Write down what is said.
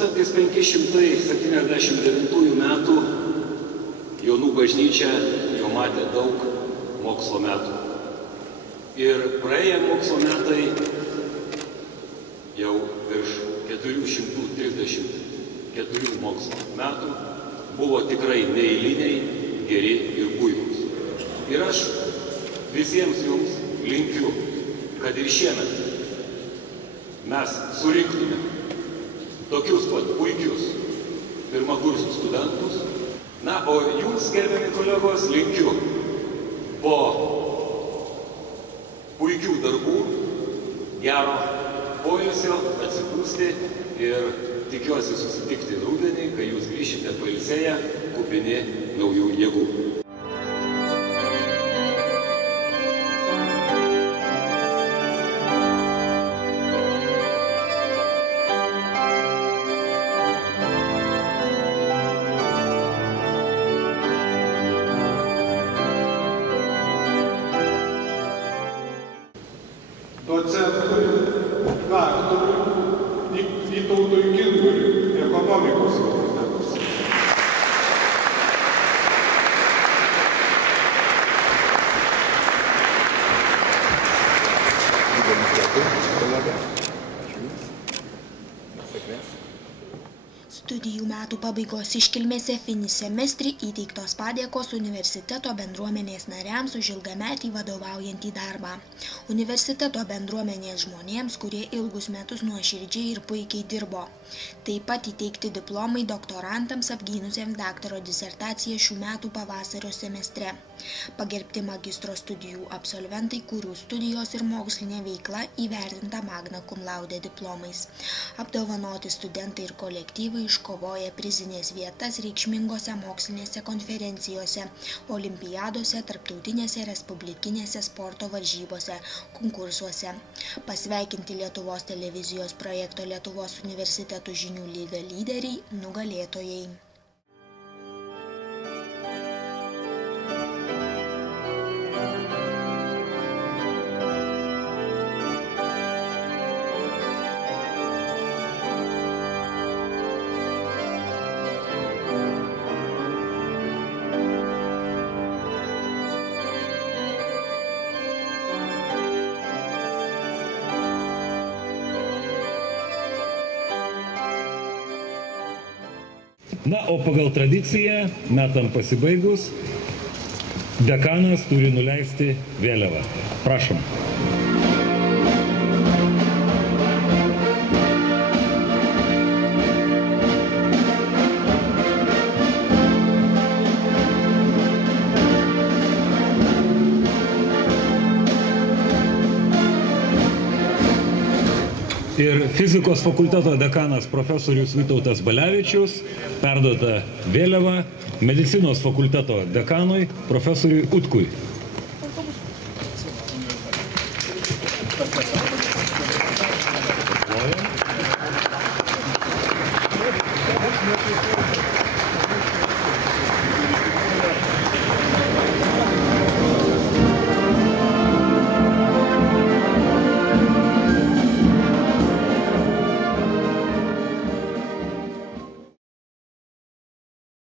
1579 metų Jonų bažnyčia jau matė daug mokslo metų. Ir praėję mokslo metai jau virš 434 mokslo metų buvo tikrai neeiliniai, geri ir puikūs. Ir aš visiems jums linkiu, kad ir šiemet mes surinktume tokius pat puikius pirmakursius studentus. Na, o jums, gerbiami kolegos, linkiu po puikių darbų, gero poilsio, atsipūsti ir tikiuosi susitikti rudenį, kai jūs grįšite pailsėję, kupini naujų jėgų. Docentui, daktarui Vytautui Ginguriui, ekonomikos fakultetas. Studijų metų pabaigos iškilmėse finis semestri įteiktos padėkos universiteto bendruomenės nariams už ilgametį vadovaujantį darbą. Universiteto bendruomenės žmonėms, kurie ilgus metus nuoširdžiai ir puikiai dirbo. Taip pat įteikti diplomai doktorantams apgynusiems daktaro disertaciją šių metų pavasario semestre. Pagerbti magistro studijų absolventai, kurių studijos ir mokslinė veikla įvertinta magna cum laude diplomais. Apdovanoti studentai ir kolektyvai iškovoja prizinės vietas reikšmingose mokslinėse konferencijose, olimpiadose, tarptautinėse respublikinėse sporto varžybose, konkursuose. Pasveikinti Lietuvos televizijos projekto Lietuvos universitetų žinių lygio lyderiai, nugalėtojai. Na, o pagal tradiciją, metam pasibaigus, dekanas turi nuleisti vėliavą. Prašom. Ir fizikos fakulteto dekanas profesorius Vytautas Balevičius perduoda vėliavą medicinos fakulteto dekanui profesoriui Utkui.